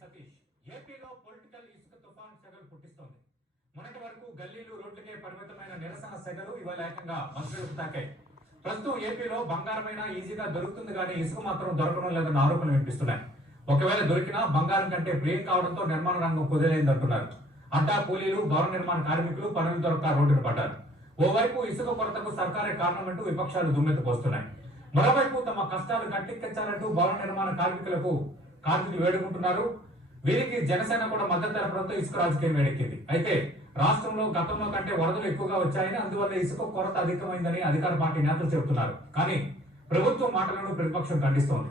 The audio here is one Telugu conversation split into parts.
సతీష్ ఏపీలో పొలిటికల్ ఇసుక తుఫాన్ సెగలు పుట్టిస్తోంది. మొన్నటి వరకు గల్లీలు రోడ్లకే పరిమితమైన నిరసన సెగలు ఇవాళ ఏకంగా మంత్రులకు తాకాయి. ప్రస్తుతం ఏపీలో బంగారమైన ఈజీగా దొరుకుతుంది కానీ ఇసుక మాత్రం దొరకడం లేదన్న ఆరోపణలు వినిపిస్తున్నాయి. ఒకవేళ దొరికినా బంగారం కంటే ప్రియం కావడంతో నిర్మాణ రంగం కుదిరైందంటున్నారు. అడ్డా కూలీలు, భవన నిర్మాణ కార్మికులు పనులు దొరక రోడ్డును పడ్డారు. ఓవైపు ఇసుక కొరతకు సర్కారే కారణమంటూ విపక్షాలు దుమ్మెత్తిపోస్తున్నాయి. మరోవైపు తమ కష్టాలు కట్టిక్కించాలంటూ భవన నిర్మాణ కార్మికులు వేడుకుంటున్నారు. వీరికి జనసేన కూడా మద్దతు తెలపడంతో ఇసుక రాజకీయం వేడెక్కింది. అయితే రాష్ట్రంలో గతంలో కంటే వరదలు ఎక్కువగా వచ్చాయని, అందువల్ల ఇసుక కొరత అధికమైందని అధికార పార్టీ నేతలు చెబుతున్నారు. కానీ ప్రభుత్వం మాటలను ప్రతిపక్షం ఖండిస్తోంది.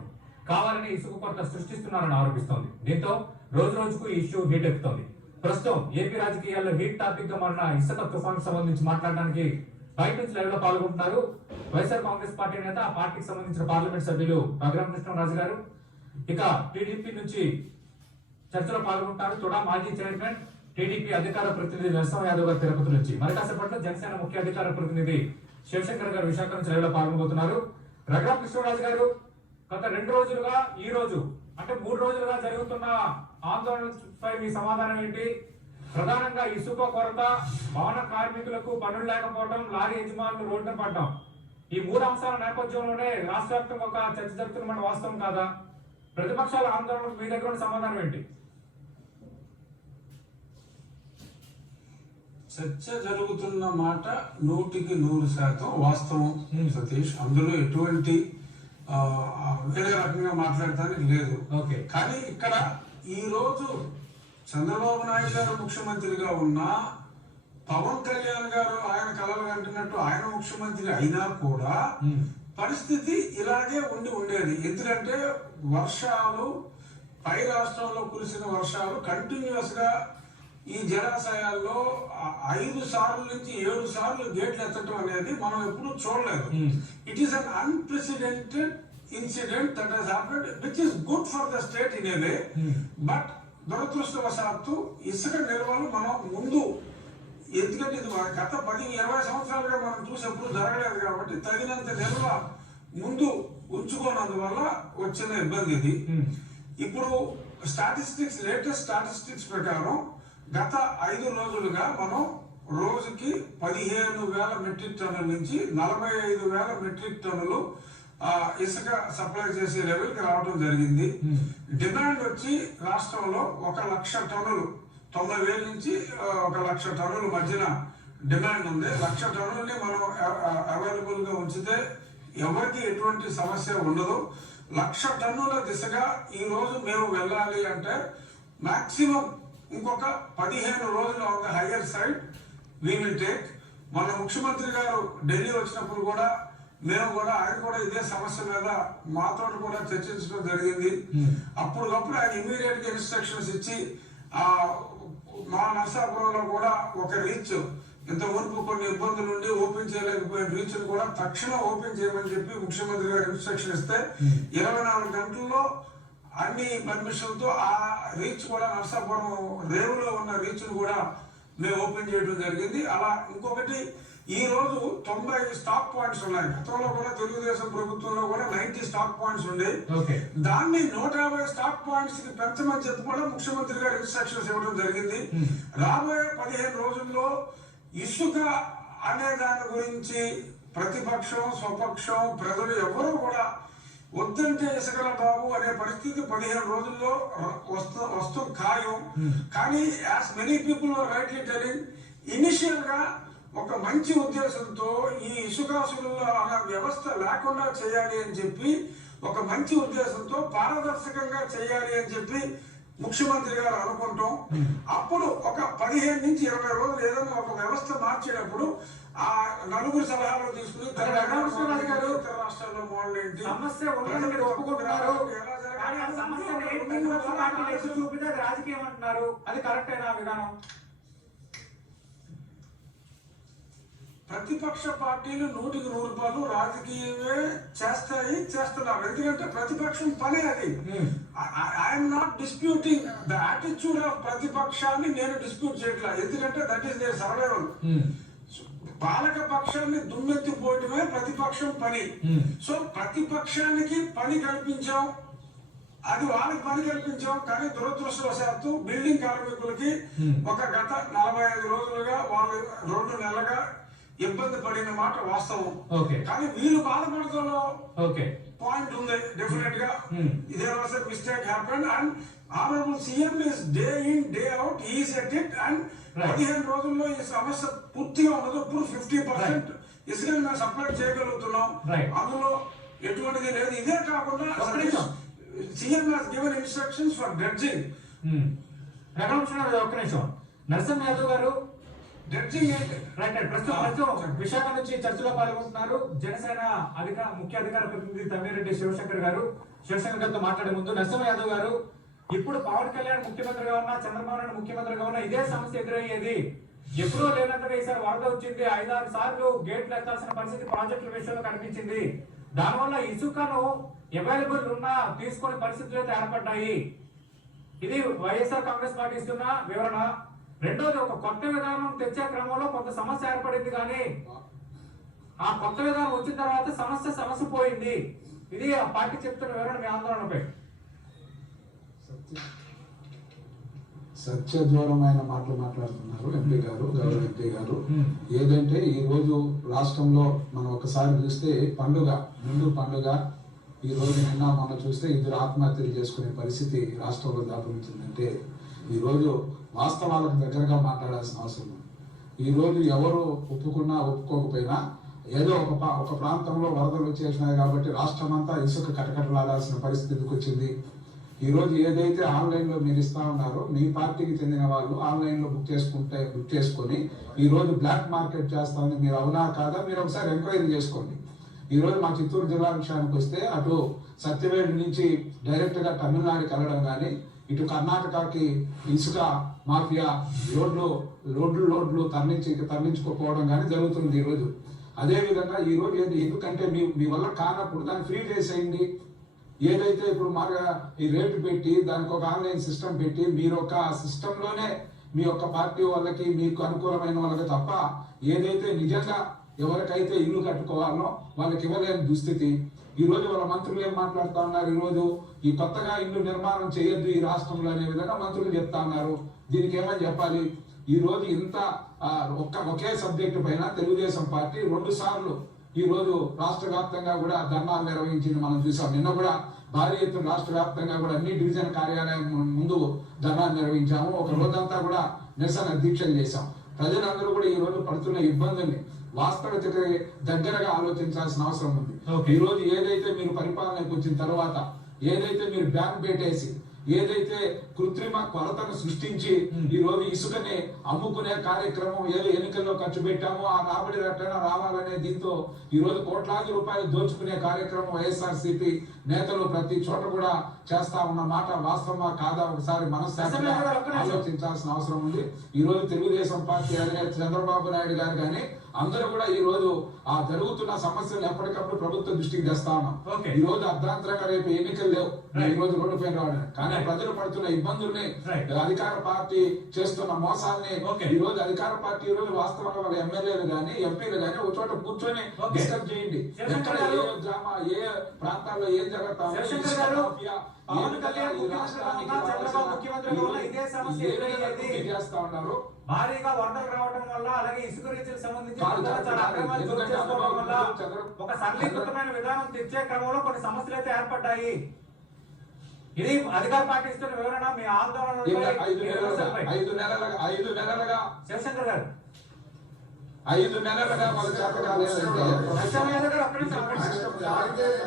కావాలని ఇసుక కొరత సృష్టిస్తున్నారని ఆరోపిస్తోంది. దీంతో రోజు రోజుకు ఈ ఇష్యూ హీటెక్కుతోంది. ప్రస్తుతం ఏపీ రాజకీయాల్లో హీట్ టాపిక్ గా మారిన ఇసుక తుఫాన్ సంబంధించి మాట్లాడడానికి బయట నుంచి లైవ్ లో పాల్గొంటున్నారు వైఎస్ఆర్ కాంగ్రెస్ పార్టీ నేత, ఆ పార్టీకి సంబంధించిన పార్లమెంట్ సభ్యులు రఘురామకృష్ణరాజు గారు. ఇక టీడీపీ నుంచి చర్చలో పాల్గొంటారు తుడా మాజీ చైర్మన్, టీడీపీ అధికార ప్రతినిధి నరసింహ యాదవ్ గారు తిరుపతి నుంచి. మరి కాసేపట్లో జనసేన ముఖ్య అధికార ప్రతినిధి శివశంకర్ గారు విశాఖ నుంచి లైవ్ లో పాల్గొబోతున్నారు. రఘురామకృష్ణరాజు గారు, గత 2 రోజులుగా ఈ రోజు అంటే 3 రోజులుగా జరుగుతున్న ఆందోళనపై మీ సమాధానం ఏంటి? ప్రధానంగా ఇసుక కొరత, భవన కార్మికులకు పనులు లేకపోవడం, లారీ యజమానులు రోడ్డున పడడం, ఈ 3 అంశాల నేపథ్యంలోనే రాష్ట్ర వ్యాప్తంగా ఒక చర్చ జరుగుతున్న వాస్తవం కాదా? ప్రతిపక్షాల ఆందోళనకు మీ దగ్గర సమాధానం ఏంటి? చర్చ జరుగుతున్న మాట 100% వాస్తవం సతీష్. అందులో ఎటువంటి వేరే రకంగా మాట్లాడటానికి లేదు. కానీ ఇక్కడ ఈ రోజు చంద్రబాబు నాయుడు గారు ముఖ్యమంత్రిగా ఉన్నా, పవన్ కళ్యాణ్ గారు ఆయన కలలు కంటున్నట్టు ఆయన ముఖ్యమంత్రి అయినా కూడా పరిస్థితి ఇలాగే ఉండేది. ఎందుకంటే వర్షాలు, పై రాష్ట్రంలో కురిసిన వర్షాలు కంటిన్యూస్ గా ఈ జలాశయాల్లో 5 సార్లు నుంచి 7 సార్లు గేట్లు ఎత్తడం అనేది మనం ఎప్పుడు చూడలేదు. It is an unprecedented incident that has happened, which is good for the state in a way. But దురదృష్టవశాత్తు ఇసుక నిల్వలు మనం ముందు, ఎందుకంటే ఇది గత 10-20 సంవత్సరాలుగా మనం చూసి ఎప్పుడు జరగలేదు కాబట్టి తగినంత నిల్వ ముందు ఉంచుకోనందువల్ల వచ్చిన ఇబ్బంది ఇది. ఇప్పుడు లేటెస్ట్ స్టాటిస్టిక్స్ ప్రకారం గత 5 రోజులుగా మనం రోజుకి 15,000 మెట్రిక్ టన్నుల నుంచి 45,000 మెట్రిక్ టన్నులు ఇసుక సప్లై చేసే లెవెల్కి రావడం జరిగింది. డిమాండ్ వచ్చి రాష్ట్రంలో 1,00,000 టన్నులు, 90,000 నుంచి 1,00,000 టన్నుల మధ్యన డిమాండ్ ఉంది. 1,00,000 టన్నుల్ని మనం అవైలబుల్ గా ఉంచితే ఎవరికి ఎటువంటి సమస్య ఉండదు. 1,00,000 టన్నుల దిశగా ఈ రోజు మేము వెళ్ళాలి అంటే మాక్సిమం ఇంకొక 15 రోజులు on the higher side we will take. మన ముఖ్యమంత్రి గారు ఢిల్లీ వచ్చినప్పుడు కూడా ఆయన కూడా ఇదే సమస్య మీద మాతో కూడా చర్చించడం జరిగింది. అప్పటికప్పుడు ఆయన ఇమీడియట్ గా ఇన్స్ట్రక్షన్స్ ఇచ్చి మా నర్సాపురంలో కూడా ఒక రీచ్, ఇంత వరకు కొన్ని ఇబ్బందులు ఉండి ఓపెన్ చేయలేకపోయిన రీచ్ కూడా తక్షణం ఓపెన్ చేయమని చెప్పి ముఖ్యమంత్రి గారు ఇన్స్ట్రక్షన్ ఇస్తే 24 గంటల్లో అన్ని పర్మిషన్తో ఆ రీచ్ కూడా నర్సాపురం రేవులో ఉన్న రీచ్ కూడా మేము ఓపెన్ చేయడం జరిగింది. అలా ఇంకొకటి ఈ రోజు 90 స్టాక్ పాయింట్స్ ఉన్నాయి. గతంలో కూడా తెలుగుదేశం ప్రభుత్వంలో కూడా 90 స్టాక్ పాయింట్స్ ఉండేవి. దాన్ని 150 స్టాక్ పాయింట్స్ కి పెంచమని చెప్పి కూడా ముఖ్యమంత్రి గారు ఇన్స్ట్రక్షన్స్ ఇవ్వడం జరిగింది. రాబోయే 15 రోజుల్లో ఇసుక అనే దాని గురించి ప్రతిపక్షం, స్వపక్షం, ప్రజలు ఎవరు కూడా వద్దంటే ఇసుకల బాబు అనే పరిస్థితి 15 రోజుల్లో వస్తూ ఖాయం. కానీ as many people are rightly telling, initial గా ఒక మంచి ఉద్దేశంతో ఈ ఇసుకాసులలో అలా వ్యవస్థ లేకుండా చేయాలి అని చెప్పి, ఒక మంచి ఉద్దేశంతో పారదర్శకంగా చేయాలి అని చెప్పి ముఖ్యమంత్రి గారు అనుకుంటాం. అప్పుడు ఒక 15 నుంచి 20 రోజులు ఏదైనా ఒక వ్యవస్థ మార్చేటప్పుడు ఆ నలుగురు సలహాలు తీసుకుని ఇతర రాష్ట్రాల్లో మోడల్ ఏంటి, రాజకీయం అంటున్నారు, అది కరెక్టేనా విధానం? ప్రతిపక్ష పార్టీలు 100% రాజకీయమే చేస్తున్నారు. ఎందుకంటే ప్రతిపక్షం పనే అది. I'm not disputing the attitude of ప్రతిపక్షాన్ని, నేను డిస్ప్యూట్ చేయట్లేదు. ఎందుకంటే దట్ ఈస్ దేర్ సర్వైవల్. పాలక పక్షాన్ని దుమ్మెత్తిపోవటమే ప్రతిపక్షం పని. సో ప్రతిపక్షానికి పని కల్పించాం అది వాళ్ళకి పని కల్పించాం. కానీ దురదృష్టవశాత్తు బిల్డింగ్ కార్మికులకి ఒక గత 45 రోజులుగా వాళ్ళు 2 నెలలుగా ఇబ్బంది పడిన మాట వాస్తవం. కానీ వీళ్ళు బాధపడటంలో పాయింట్ ఉంది. డెఫినెట్ గా ఇదే mistake happened and honourable CM is day in day out he set it and 15 రోజుల్లో ఈ సమస్య పూర్తిగా ఉండదు. ఇప్పుడు 50% ఇసుకని మేము సప్లై చేయగలుగుతున్నాం. అందులో ఎటువంటిది లేదు. ఇదే కాకుండా CM has given instructions for dredging. ఒక్క నిమిషం నరసింహ యాదవ్ గారు డ్రెడ్జింగ్ ప్రస్తుతం విశాఖ నుంచి చర్చలో పాల్గొంటున్నారు. జనసేన ముఖ్య అధికార ప్రతినిధి తమ్మిరెడ్డి శివశంకర్ గారితో మాట్లాడే ముందు నరసింహ యాదవ్ గారు, ఇప్పుడు పవన్ కళ్యాణ్ ముఖ్యమంత్రిగా ఉన్నా, చంద్రబాబు నాయుడు ముఖ్యమంత్రిగా ఉన్నా ఇదే సమస్య ఎదురయ్యేది. ఎప్పుడూ లేనంతగా ఈసారి వరద వచ్చింది. 5-6 సార్లు గేట్లు ఎత్తాల్సిన పరిస్థితి ప్రాజెక్టుల విషయంలో కనిపించింది. దానివల్ల ఇసుకను అవైలబుల్ ఉన్నా తీసుకునే పరిస్థితులు అయితే ఏర్పడ్డాయి. ఇది వైఎస్ఆర్ కాంగ్రెస్ పార్టీ ఇస్తున్న వివరణ. రెండోది, ఒక కొత్త విధానం తెచ్చే క్రమంలో కొంత సమస్య ఏర్పడింది, కానీ ఆ కొత్త విధానం వచ్చిన తర్వాత సమస్య పోయింది. ఇది ఆ పార్టీ చెప్తున్న వివరణ. మీ ఆందోళనపై సత్యదూరమైన మాటలు మాట్లాడుతున్నారు ఎంపీ గారు, గౌరవ ఎంపీ గారు. ఏదంటే ఈ రోజు రాష్ట్రంలో మనం ఒకసారి చూస్తే ముందు పండుగ ఈ రోజు నిన్న మొన్న చూస్తే 2 ఆత్మహత్యలు చేసుకునే పరిస్థితి రాష్ట్రంలో దాపురించిందంటే ఈ రోజు వాస్తవాలకు దగ్గరగా మాట్లాడాల్సిన అవసరం ఉంది. ఈ రోజు ఎవరు ఒప్పుకున్నా ఒప్పుకోకపోయినా ఏదో ఒక ప్రాంతంలో వరదలు వచ్చేసినాయి కాబట్టి రాష్ట్రం అంతా ఇసుక కటకటలాడాల్సిన పరిస్థితి ఎందుకు వచ్చింది? ఈ రోజు ఏదైతే ఆన్లైన్లో మీరు ఇస్తా ఉన్నారో మీ పార్టీకి చెందిన వాళ్ళు ఆన్లైన్లో బుక్ చేసుకొని ఈ రోజు బ్లాక్ మార్కెట్ చేస్తామని మీరు అవునా కాదా మీరు ఒకసారి ఎంక్వైరీ చేసుకోండి. ఈ రోజు మా చిత్తూరు జిల్లా విషయానికి వస్తే అటు సత్యవేడు నుంచి డైరెక్ట్గా తమిళనాడుకి వెళ్ళడం కానీ, ఇటు కర్ణాటకకి ఇసుక మాఫియా రోడ్లు తరలించుకోపోవడం కానీ జరుగుతుంది ఈరోజు. అదేవిధంగా ఈరోజు ఎందుకంటే మీ వల్ల కానప్పుడు దాన్ని ఫ్రీ చేసేయండి. ఏదైతే ఇప్పుడు మాగా ఈ రేటు పెట్టి దానికి ఒక ఆన్లైన్ సిస్టమ్ పెట్టి మీరు ఒక సిస్టంలోనే మీ యొక్క పార్టీ వాళ్ళకి మీకు అనుకూలమైన వాళ్ళకి తప్ప ఏదైతే నిజంగా ఎవరికైతే ఇల్లు కట్టుకోవాలనో వాళ్ళకి ఇవ్వలేని దుస్థితి. ఈ రోజు వాళ్ళ మంత్రులు ఏం మాట్లాడుతూ ఉన్నారు? ఈ రోజు ఈ కొత్తగా ఇల్లు నిర్మాణం చేయొద్దు ఈ రాష్ట్రంలో అనే విధంగా మంత్రులు చెప్తా ఉన్నారు. దీనికి ఏమని చెప్పాలి? ఈ రోజు ఇంత ఒకే సబ్జెక్టు పైన తెలుగుదేశం పార్టీ 2 సార్లు ఈ రోజు రాష్ట్ర వ్యాప్తంగా కూడా ధర్నాలు నిర్వహించింది మనం చూసాం. నిన్న కూడా భారీ ఎత్తున రాష్ట్ర వ్యాప్తంగా కూడా అన్ని డివిజన్ కార్యాలయం ముందు ధర్నాలు నిర్వహించాము. ఒక రోజంతా కూడా నిరసన దీక్షలు చేశాం. ప్రజలందరూ కూడా ఈ రోజు పడుతున్న ఇబ్బందుల్ని వాస్తవికతకి దగ్గరగా ఆలోచించాల్సిన అవసరం ఉంది. ఈ రోజు ఏదైతే మీరు పరిపాలనకు వచ్చిన తర్వాత ఏదైతే మీరు బ్యాన్ పెట్టేసి ఏదైతే కృత్రిమ కొరతను సృష్టించి ఈ రోజు ఇసుకని అమ్ముకునే కార్యక్రమం ఏదో ఎన్నికల్లో ఖర్చు పెట్టామో ఆ రాబడి రట్టన రావాలనే దీంతో ఈ రోజు కోట్లాది రూపాయలు దోచుకునే కార్యక్రమం వైఎస్ఆర్సీపీ నేతలు ప్రతి చోట కూడా చేస్తా ఉన్న మాట వాస్తవమా కాదా ఒకసారి మనస్సాక్షిగా ఆలోచించాల్సిన అవసరం ఉంది. ఈ రోజు తెలుగుదేశం పార్టీ అధినేత చంద్రబాబు నాయుడు గారు కానీ అందరూ కూడా ఈ రోజు ఆ జరుగుతున్న సమస్యలు ఎప్పటికప్పుడు ప్రభుత్వ దృష్టికి తెస్తా ఉన్నాం. ఈ రోజు అర్ధాంతరంగా రేపు ఎన్నికలు లేవు, ఈ రోజు రోడ్డు పైన రావడం, కానీ ప్రజలు పడుతున్న ఇబ్బందుల్ని అధికార పార్టీ చేస్తున్న మోసాల్ని ఈ రోజు అధికార పార్టీ ఈ రోజు వాస్తవంగా వాళ్ళ ఎమ్మెల్యేలు గానీ ఎంపీలు గానీ ఒక చోట కూర్చొని డిస్కస్ చేయండి. ఎక్కడ ఏ డ్రామా ఏ ప్రాంతాల్లో ఏం జరుగుతా చేస్తా ఉన్నారు. భారీగా వరదలు రావడం వల్ల అలాగే ఇసుక రీచులకు సంబంధించి ఒక సరళీకృతమైన విధానం తెచ్చే క్రమంలో కొన్ని సమస్యలు అయితే ఏర్పడ్డాయి. ఇది అధికార పార్టీ ఇస్తున్న వివరణ. మీ ఆందోళన 5 నెలలుగా శివశంకర్ గారు 5 నెలలుగా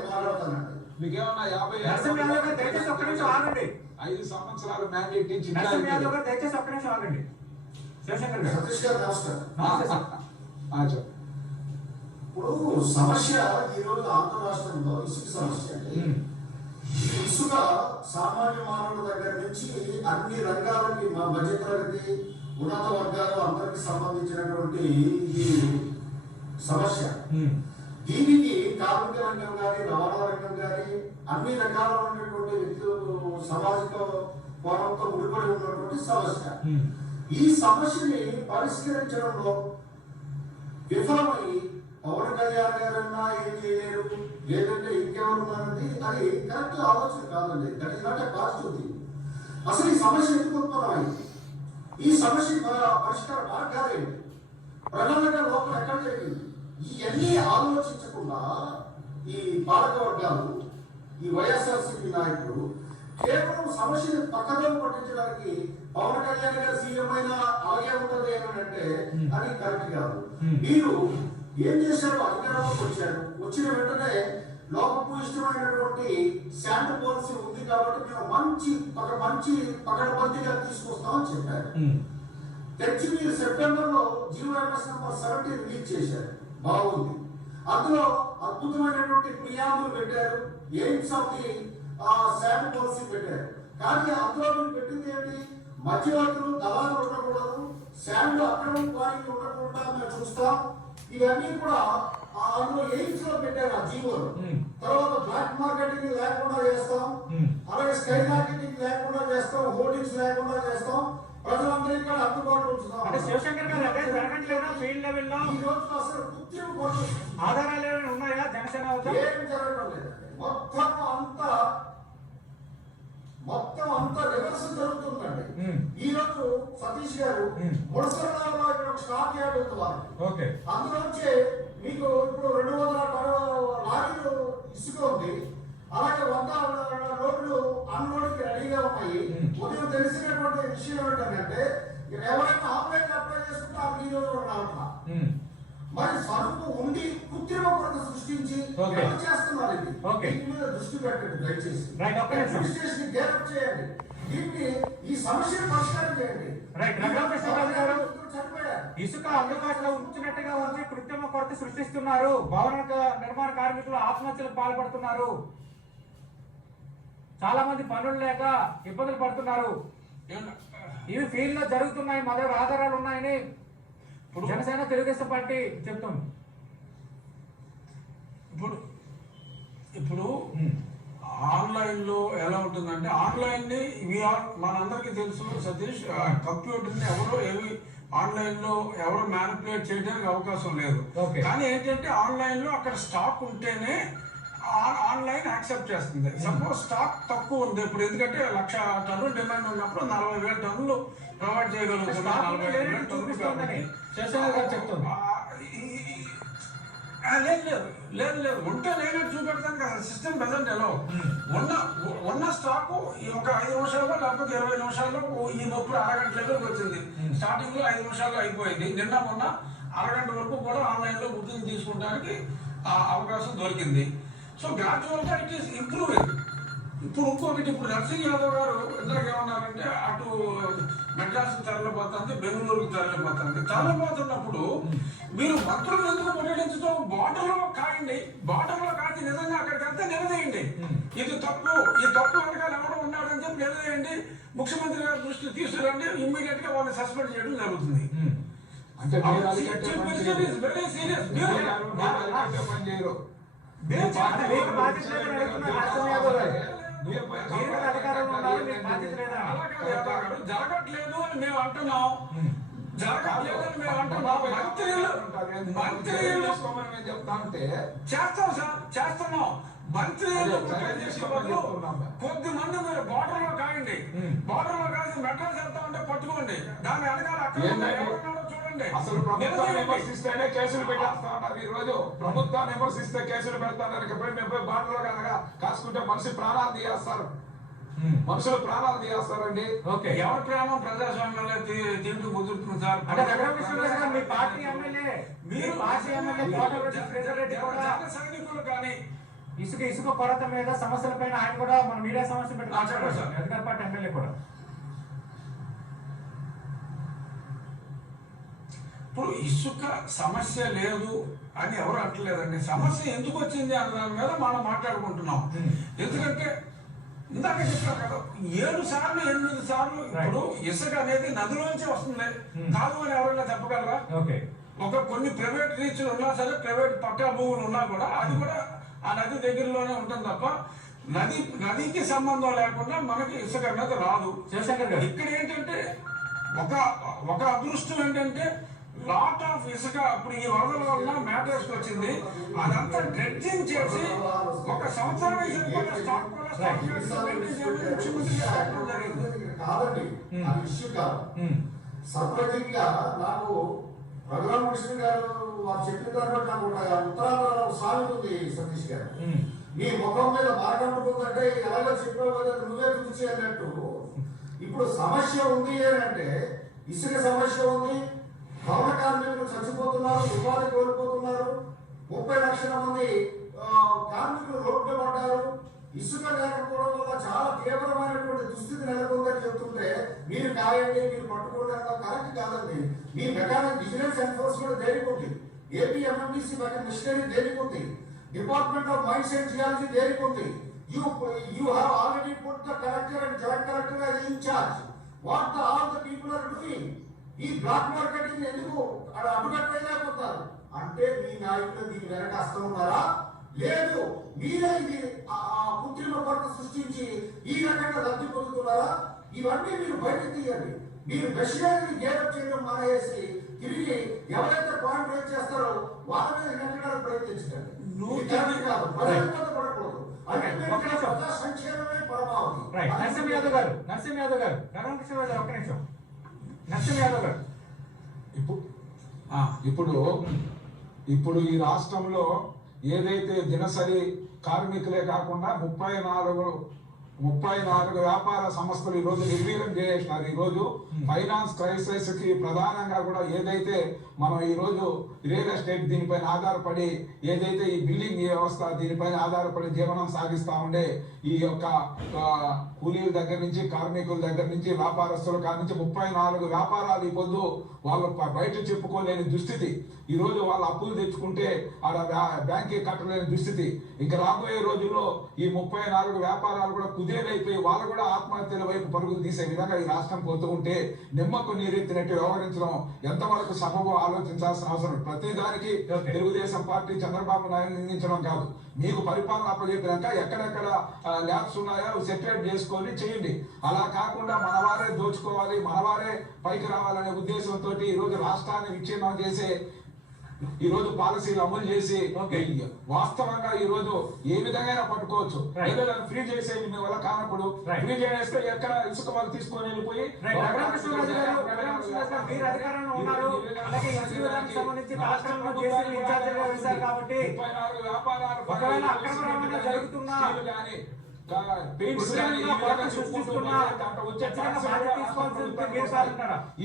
వాళ్ళ మీకేమన్నా 50 దయచేసి ఒక్క నిమిషం ఆగండి. 5 సంవత్సరాలు మ్యాండేట్ ఇచ్చి దయచేసి ఒక్క నిమిషం ఆగండి. శివశంకర్ గారు ఇప్పుడు సమస్య ఈ రోజు ఆంధ్ర రాష్ట్రంలో ఇసుక సమస్య. ఇసుక సామాన్య మానవుల దగ్గర నుంచి అన్ని రంగాలకి మా మధ్య తరగతి ఉన్నత వర్గాలు అందరికి సంబంధించినటువంటి ఈ సమస్య. దీనికి కార్మిక రంగం కానీ రవాణా రంగం కానీ అన్ని రకాలైనటువంటి వ్యక్తులు సామాజిక కోణంతో ముడిపడి ఉన్నటువంటి సమస్య. ఈ సమస్యని పరిష్కరించడంలో విఫలమై పవన్ కళ్యాణ్ గారన్నా ఏం చేయలేరు, లేదంటే ఇంకెవరున్నారని అది కరెక్ట్ ఆలోచన కాదండి. That is not a positive thing. అసలు ఈ సమస్య ఎందుకు ఉత్పన్నమైంది, ఈ సమస్య పరిష్కార మార్గాలు ఏంటి, ప్రణాళిక లోపల ఎక్కడ జరిగింది, ఇవన్నీ ఆలోచించకుండా ఈ పాలక వర్గాలు, ఈ వైఎస్ఆర్సీపీ నాయకులు కేవలం సమస్యను పక్కదో పట్టించడానికి పవన్ కళ్యాణ్ గారు సీఎం అయినా అలాగే ఉంటది అంటే అది కరెక్ట్ కాదు. మీరు ఏం చేశారు, అధికారంలోకి వచ్చారు, వచ్చిన వెంటనే లోకపు ఇష్టమైనటువంటి శాండ్ పాలసీ ఉంది కాబట్టి మేము మంచి పకడ్బందీగా తీసుకొస్తామని చెప్పారు. తెచ్చి మీరు సెప్టెంబర్ లో GOMS నంబర్ 70 రిలీజ్ చేశారు, బాగుంది. అందులో అద్భుతమైనటువంటి ప్రియాంబులు పెట్టారు, AIIMS of the sand policy పెట్టారు. కానీ అందులో మీరు పెట్టింది ఏంటి, మధ్యవర్తులు దళాలు ఉండకూడదు, శాండ్ అక్రమం క్వారీలు ఉండకుండా మేము చూస్తాం, ఇవన్నీ కూడా అందులో ఎయిమ్స్ లో పెట్టారు ఆ జీవోలో. తర్వాత బ్లాక్ మార్కెటింగ్ లేకుండా చేస్తాం, అలాగే స్కై మార్కెటింగ్ లేకుండా చేస్తాం, హోర్డింగ్స్ లేకుండా చేస్తాం, ప్రజలందరికీ కూడా అందుబాటులో ఉంచుతాం. అంటే శివశంకర్ గారు అదే జరగట్లేదా ఫీల్డ్ లెవెల్లో? ఈ రోజు అసలు గుర్తింపు ఆధారాలు ఏమైనా ఉన్నాయా జనసేన ఏం జరగడం లేదండి. మొత్తం అంతా రివర్స్ జరుగుతుందండి. ఈ రోజు సతీష్ గారు ముడసరాలో స్టాక్ యార్డ్ ఉంది వారికి, అందులోంచి మీకు ఇప్పుడు 200 లారీలు ఇసుక ఉంది, అలాగే 100 రోడ్లు అన్లోడ్కి రెడీగా ఉన్నాయి. ఉదయం తెలిసినటువంటి విషయం ఏంటంటే ఎవరైనా ఆన్లైన్ అప్లై చేసుకుంటే ఆ ఈ రోజు రావట్లా. మరి సరుకు ఉండి కృత్రిమ కొరత సృష్టించి ఎవరు చేస్తున్నారు ఇది? దీని మీద దృష్టి పెట్టండి దయచేసి. అడ్మినిస్ట్రేషన్ గేరప్ చేయండి, దీన్ని ఈ సమస్యను పరిష్కారం చేయండి. ఇసుక అందుబాటులో ఉంచినట్టుగా ఉంచి కృత్రిమ కొరత సృష్టిస్తున్నారు, భవన నిర్మాణ కార్మికులు ఆత్మహత్యలకు పాల్పడుతున్నారు, చాలా మంది పనులు లేక ఇబ్బందులు పడుతున్నారు, ఇవి ఫీల్డ్ లో జరుగుతున్నాయి, మా దగ్గర ఆధారాలు ఉన్నాయని జనసేన తెలుగుదేశం పార్టీ చెప్తుంది. ఇప్పుడు ఆన్లైన్ లో ఎలా ఉంటుందంటే, ఆన్లైన్ ని మనందరికీ తెలుసు సతీష్, కంప్యూటర్ ని ఏమి ఆన్లైన్ లో ఎవరు మ్యానిపులేట్ చేయడానికి అవకాశం లేదు. కానీ ఏంటంటే ఆన్లైన్ లో అక్కడ స్టాక్ ఉంటేనే ఆన్లైన్ యాక్సెప్ట్ చేస్తుంది. సపోజ్ స్టాక్ తక్కువ ఉంది ఇప్పుడు, ఎందుకంటే 1,00,000 టన్నులు డిమాండ్ ఉన్నప్పుడు 40,000 టన్నులు ప్రొవైడ్ చేయగలుగుతున్నారు. 40,000 టన్నులు లేదు ఉంటే లేనట్టు చూపెడతాను కదా, సిస్టమ్ ప్రజెంట్ ఎలా ఉన్న స్టాకు ఒక 5 నిమిషాల్లో లేకపోతే 20 నిమిషాల్లో ఈ నొప్పుడు అరగంటలో వచ్చింది. స్టార్టింగ్ లో 5 నిమిషాల్లో అయిపోయింది, నిన్న మొన్న అరగంట వరకు కూడా ఆన్లైన్ లో బుకింగ్ తీసుకుంటానికి అవకాశం దొరికింది. సో గ్రాడ్యువల్ గా ఇట్ ఈస్ ఇంప్రూవింగ్. ఇప్పుడు ఇంకొకటి, ఇప్పుడు నర్సింగ్ యాదవ్ గారు ఇందాక ఏమన్నారంటే అటు మెడ్రాస్ తరలిపోతుంది, బెంగళూరుకు తరలిపోతున్నప్పుడు మీరు మంత్రులు ఎందుకు పర్యటించడం, బార్డర్లో కాయండి, బార్డర్లో కాచి నిజంగా అక్కడికి వెళ్తే నిలదీయండి, ఇది తప్పు, ఈ తప్పు వెనకాల ఎవడో ఉన్నాడని చెప్పి నిలదీయండి, ముఖ్యమంత్రి గారి దృష్టి తీసుకురండి, ఇమ్మీడియట్ గా వాళ్ళని సస్పెండ్ చేయడం జరుగుతుంది. అంటే వెరీ సీరియస్. జరగట్లేదు అని మేము అంటున్నాం, జరగట్లేదని మేము అంటున్నాం. మంత్రులు చేస్తాం సార్, చేస్తున్నాం. మంత్రులు కొద్ది మంది మీరు బార్డర్ లో కాయండి, బార్డర్ లో కాసి మెట్రోస్ వెళ్తా ఉంటే పట్టుకోండి, దాని వెనకాల అక్కడ చూడండి. అసలు ప్రభుత్వం విమర్శిస్తేనే కేసులు పెట్టేస్తా ఉన్నారు. ఈ రోజు ప్రభుత్వాన్ని విమర్శిస్తే కేసులు పెడతారు. మేము బాటలో కనుక కాసుకుంటే మనిషి ప్రాణాలు తీయేస్తారు, మనుషులు ప్రాణాలు తీయేస్తారండి. ఎవరి ప్రాణం ప్రజాస్వామ్యంలో తింటూ కుదురుతుంది సార్. మీ పార్టీ ఎమ్మెల్యే, మీరు పార్టీ ఎమ్మెల్యే సైనికులు కానీ ఇసుక కొరత మీద సమస్యల పైన ఆయన కూడా మన మీడియా సమస్య పెట్టి మాట్లాడారు సార్, అధికార పార్టీ ఎమ్మెల్యే కూడా. ఇప్పుడు ఇసుక సమస్య లేదు అని ఎవరు అంటలేదండి, సమస్య ఎందుకు వచ్చింది అన్న దాని మీద మనం మాట్లాడుకుంటున్నాం. ఎందుకంటే ఇందాక చెప్పారు కదా, 7 సార్లు 8 సార్లు ఇప్పుడు ఇసుక అనేది నదిలోంచి వస్తుంది కాదు అని ఎవరైనా చెప్పగలరా? ఒక కొన్ని ప్రైవేట్ రీచ్లు ఉన్నా సరే, ప్రైవేట్ పట్టా భూములు ఉన్నా కూడా అది కూడా ఆ నది దగ్గరలోనే ఉంటుంది తప్ప నదికి సంబంధం లేకుండా మనకి ఇసుక అనేది రాదు. ఇక్కడ ఏంటంటే ఒక అదృష్టం ఏంటంటే లాట్ ఆఫ్ ఇసుక ఇప్పుడు ఈ వరదల వల్ల మ్యాటర్స్ వచ్చింది. అదంతా డ్రెడ్జింగ్ చేసి ఒక సంవత్సరం స్టాక్ కాదండి, అది ఇష్యూ కాదు. సర్ప్రైజింగ్ గా నాకు రఘురామకృష్ణ గారు వారు చెప్పిన దాన్ని బట్టి నాకు ఉత్తరాంధ్రలో సామెత ఉంది సతీష్ గారు, నీ ముఖం మీద మాట్లాడుతుందంటే ఎలాగో చెప్పావు కదా నువ్వే చూసి అన్నట్టు. ఇప్పుడు సమస్య ఉంది అంటే ఇసుక సమస్య ఉంది, భవన కార్మికులు చచ్చిపోతున్నారు, ఉపాధి కోల్పోతున్నారు, 30 లక్షల మంది కార్మికులు రోడ్డు పడ్డారు. ఇసుక లేకపోవడం వల్ల చాలా తీవ్రమైనటువంటి దుస్థితి నెలకొందని చెప్తుంటే మీరు కాయండి, మీరు పట్టుకోవడం కరెక్ట్ కాదండి. మీ మెకానిక్ విజిలెన్స్ ఎన్ఫోర్స్మెంట్ దేనికి ఉంది, ఏపీ ఎంఎండిసి మిషనరీ దేనికి ఉంది, department of mines and geology దేనికి ఉంది. You have already put the collector and joint collector as in charge. What all the people are doing? ఈ బ్లాక్ మార్కెటింగ్ ఎందుకు అడ్డుకట్టలేకపోతారు అంటే మీ నాయకులు దీని వెనక హస్తం ఉన్నారా? లేదు, మీరే ఇది కృత్రిమ కొరత సృష్టించి ఈ రకంగా లబ్ధి పొందుతున్నారా? ఇవన్నీ మీరు బయటకు తీయండి. మీరు మెషినరీని గేరప్ చేయడం మానేసి తిరిగి ఎవరైతే పాయింట్ రేట్ చేస్తారో వాళ్ళ మీద నెట్టడానికి ప్రయత్నించండి. కాదు, ప్రజల పడకూడదు. సంక్షేమమే పరమావధి. నరసింహ యాదవ్ గారు రఘురామకృష్ణ గారు ఒక్క నిమిషం. నరసింహ యాదవ్ గారు ఇప్పుడు ఈ రాష్ట్రంలో ఏదైతే దినసరి కార్మికులే కాకుండా 34 వ్యాపార సంస్థలు ఈ రోజు నిర్వీర్యం చేసినారు. ఈ రోజు ఫైనాన్స్ క్రైసిస్ కి ప్రధానంగా కూడా ఏదైతే మనం ఈ రోజు రియల్ ఎస్టేట్ దీనిపైన ఆధారపడి ఏదైతే ఈ బిల్డింగ్ వ్యవస్థ దీనిపైన ఆధారపడి జీవనం సాగిస్తా ఉండే ఈ యొక్క కూలీల దగ్గర నుంచి కార్మికుల దగ్గర నుంచి వ్యాపారస్తుల కాడ నుంచి 34 వ్యాపారాలు ఈ పొద్దు వాళ్ళు బయట చెప్పుకోలేని దుస్థితి. ఈ రోజు వాళ్ళు అప్పులు తెచ్చుకుంటే ఆడ బ్యాంకే కట్టలేని దుస్థితి. ఇంకా రాబోయే రోజుల్లో ఈ 34 వ్యాపారాలు కూడా కుదేలైపోయి వాళ్ళు కూడా ఆత్మహత్యల వైపు పరుగులు తీసే విధంగా ఈ రాష్ట్రం పోతూ ఉంటే నిమ్మకు నీరెత్తినట్టు వ్యవహరించడం ఎంతవరకు సబబు ఆలోచించాల్సిన అవసరం. ప్రతి దానికి తెలుగుదేశం పార్టీ చంద్రబాబు నాయుడు నిందించడం కాదు, మీకు పరిపాలన అప్పచెప్పినాక ఎక్కడెక్కడ ల్యాబ్స్ ఉన్నాయో సెపరేట్ చేసుకొని చేయండి. అలా కాకుండా మనవారే దోచుకోవాలి, మనవారే పైకి రావాలనే ఉద్దేశంతో ఈ రోజు రాష్ట్రాన్ని విచ్ఛిన్నం చేసే ఈ రోజు పాలసీలు అమలు చేసి వాస్తవంగా ఈ రోజు ఏ విధంగా పట్టుకోవచ్చు. ఏదో ఫ్రీ చేసే వల్ల కానప్పుడు ఫ్రీ చేస్తే ఎక్కడ ఇసుక వాళ్ళు తీసుకొని వెళ్ళిపోయి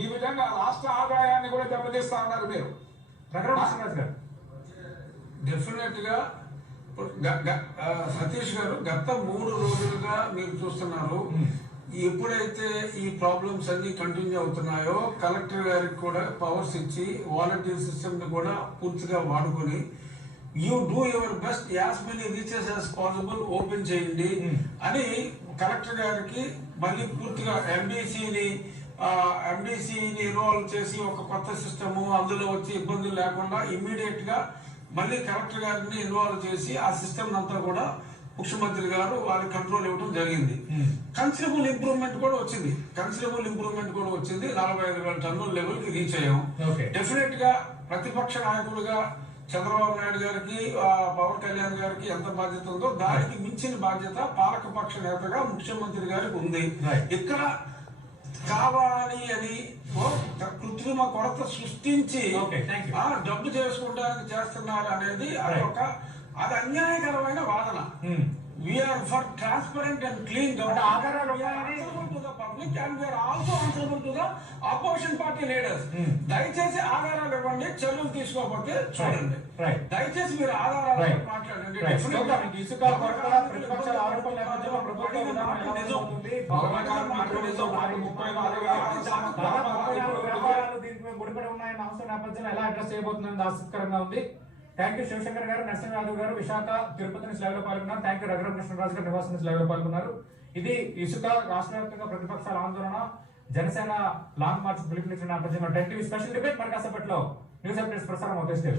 ఈ విధంగా రాష్ట్ర ఆదాయాన్ని కూడా దెబ్బతీస్తా ఉన్నారు మీరు. డెఫినెట్ గా సతీష్ గారు గత 3 రోజులుగా మీరు చూస్తున్నారు, ఎప్పుడైతే ఈ ప్రాబ్లమ్స్ అన్ని కంటిన్యూ అవుతున్నాయో కలెక్టర్ గారికి కూడా పవర్స్ ఇచ్చి వాలంటీర్ సిస్టమ్ ని కూడా పూర్తిగా వాడుకొని you do your best as many reaches as possible open చేయండి అని కలెక్టర్ గారికి మళ్ళీ పూర్తిగా ఎండిసిని ఇన్వాల్వ్ చేసి ఒక కొత్త సిస్టము అందులో వచ్చి ఇబ్బందులు లేకుండా ఇమ్మీడియట్ గా మళ్ళీ కలెక్టర్ గారిని ఇన్వాల్వ్ చేసి ఆ సిస్టమ్ అంతా కూడా ముఖ్యమంత్రి గారు వారి కంట్రోల్ ఇవ్వడం జరిగింది. కన్సిడరబుల్ ఇంప్రూవ్మెంట్ కూడా వచ్చింది. 45,000 టన్నుల లెవెల్ కి రీచ్ అయ్యాం. డెఫినెట్ గా ప్రతిపక్ష నాయకులుగా చంద్రబాబు నాయుడు గారికి పవన్ కళ్యాణ్ గారికి ఎంత బాధ్యత ఉందో దానికి మించిన బాధ్యత పాలకపక్ష నేతగా ముఖ్యమంత్రి గారికి ఉంది. ఇక్కడ కావాలి అని కృత్రిమ కొరత సృష్టించి డబ్బు చేసుకుంటానికి చేస్తున్నారు అనేది అది అన్యాయకరమైన వాదన. We are for transparent and clean public and we are also answerable to the opposition party leaders. దయచేసి ఆధారాలు ఇవ్వండి, చర్యలు తీసుకోకపోతే చూడండి. దయచేసి మీరు ఆధారాలు మాట్లాడండి. ముడిపడి ఉన్నాయన్న అంశం నేపథ్యంలో ఎలా అడ్రస్ చేయబోతుందని ఆసక్తికరంగా ఉంది. థ్యాంక్ యూ శివశంకర్ గారు, నరసింహ యాదవ్ గారు, విశాఖ తిరుపతి నుంచి లైవ్ లో పాల్గొన్నారు. థ్యాంక్ యూ రఘురామకృష్ణరాజు గారు నివాసం నుంచి లైవ్ లో పాల్గొన్నారు. ఇది ఇసుక రాష్ట్ర వ్యాప్తంగా ప్రతిపక్షాల ఆందోళన, జనసేన లాంగ్ మార్చ్ పిలుపునిచ్చిన నేపథ్యంలో 10 టీవీ స్పెషల్ డిబేట్ మరి కాసేపట్లో న్యూస్ అప్డేట్స్ ప్రసారం అవుతాయి.